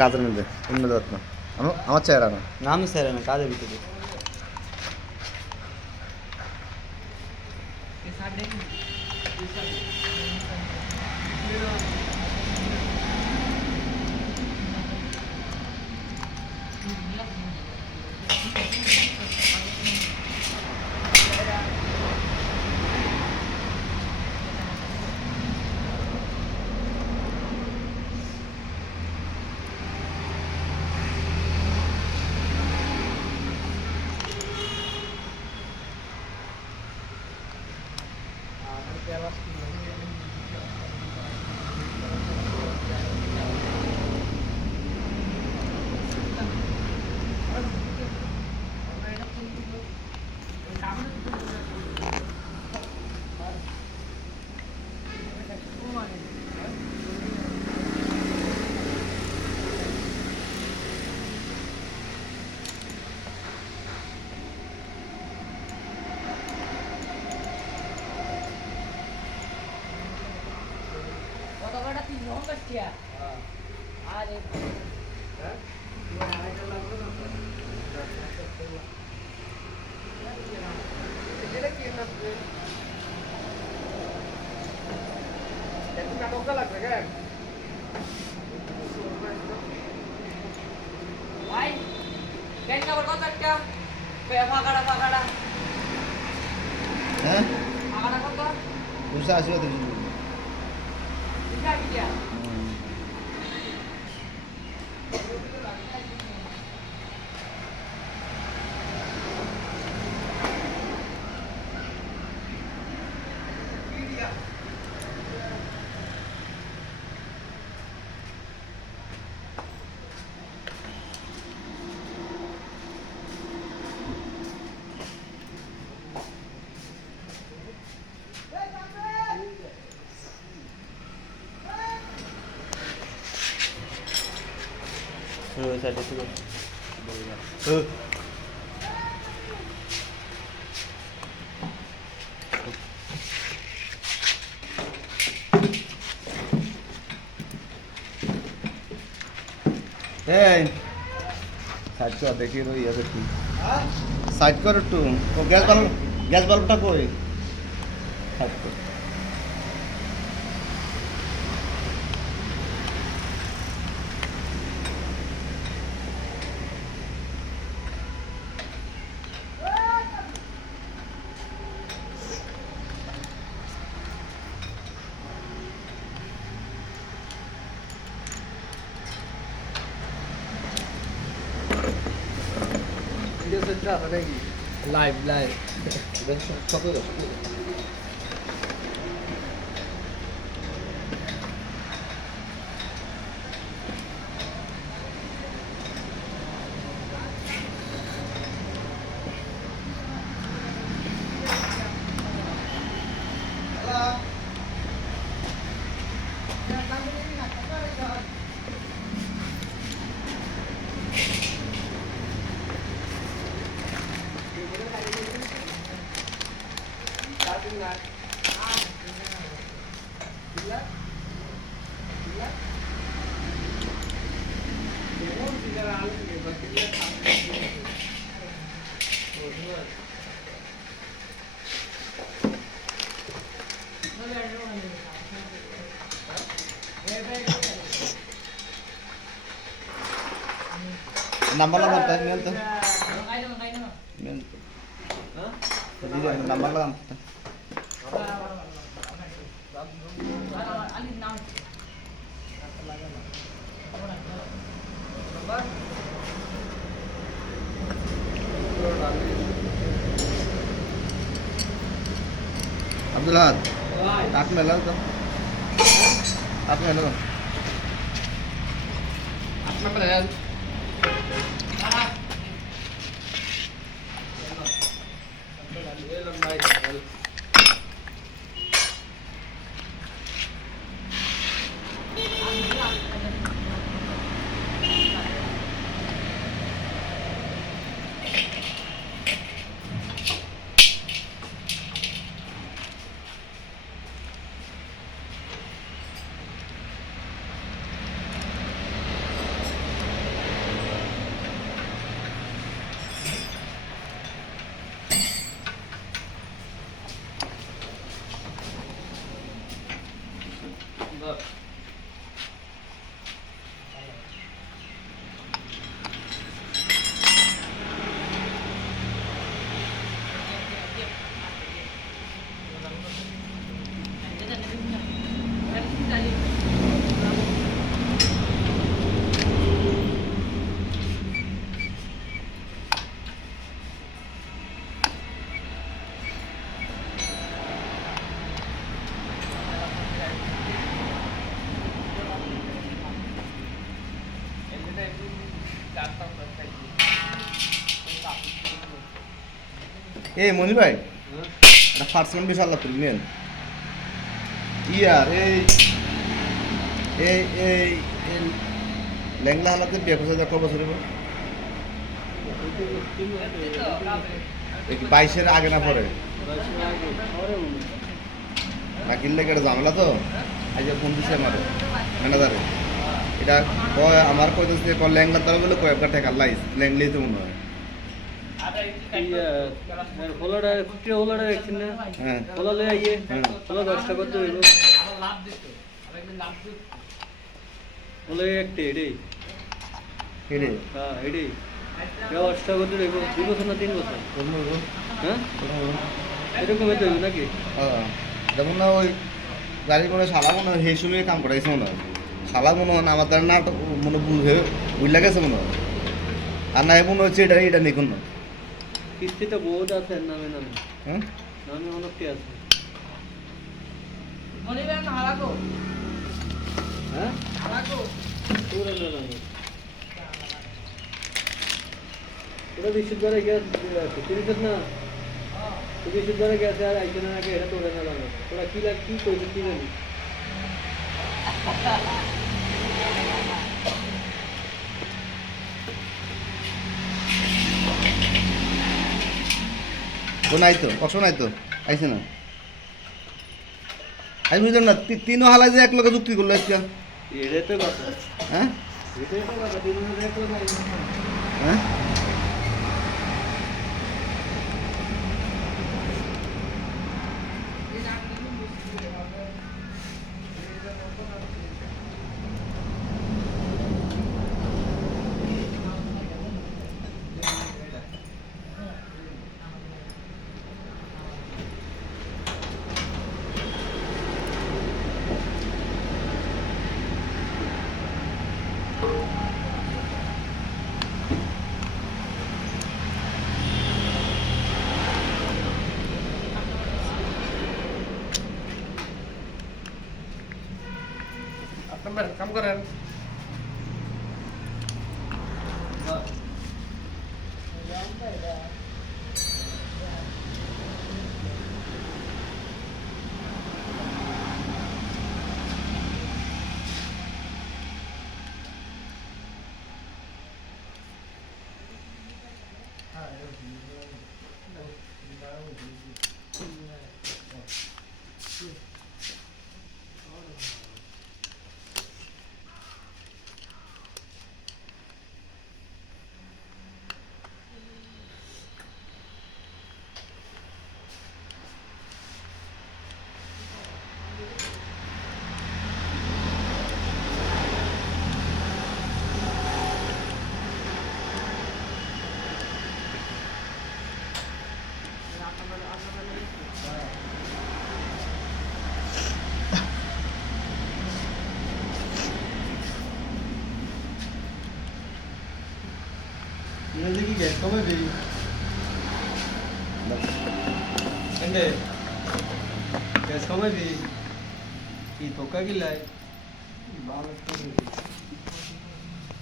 কাজের মধ্যে অন্য দাঁত না, আমার চেহারা না। না আমি স্যার না কাজের ভিতরে হ্যাঁ 280 দেখি। সাইডে ছিল এই সাইড কর দেখি ওই আছে কি সাইড কর একটু। ও গ্যাস বাল্বটা কই? সাইড কর। লাইভ লাইভ নাম্বার লাগাতে নেন তো, নেন তো দিদি নাম্বার লাগাতে। আব্দুল হাদ কাট মেলা তো, কাট মেলা তো এ মনি ভাই এটা ফার্স্ট সেকেন্ড বিশাল লাগতো নেন ইয়ার এই এই এই এই লেংলা হালাতে বিয়ে করছে কত বছর হলো? এই 22-এর আগে না পরে নাকিল লেগে একটা ঝামেলা তো আজ ফোন দিছে আমার ম্যানেজারে এটা কয় আমার কইতেছে কয় ল্যাংলা তারা বলে কয় একটা টাকা লাইস ল্যাংলেই তো মনে হয় হ্যাঁ হেডে নাকি যেমন না ওই গাড়ি করে শালা মনে হয় হেসুলে কাম করাইছে মনে হয় শালা মনে হয় আমার তার না মনে বুঝলা গেছে মনে হয় আর না মনে হচ্ছে এটা এটা নিখুন না কিস্তি তো বহুত আছে নামে নামে হ্যাঁ নামে অনেকটি আছে হ্যাঁ ওরা বিশুদ্ধরে গেছে তিরিশ না বিশুদ্ধরে গেছে আর একজনের আগে এটা তোরে না লাগে ওরা কি লাগ কি করবে কি জানি ও নাই তো কষ্ট নাই তো আইছে না আমি বুঝলাম না তিনও হালাই যে এক লোকে যুক্তি করলো আজকে এটাই তো কথা হ্যাঁ এটাই তো কথা তিন হ্যাঁ কাম করেন দেখি গ্যাস কমে দিই গ্যাস কমে দিই কি তোকা কি লাই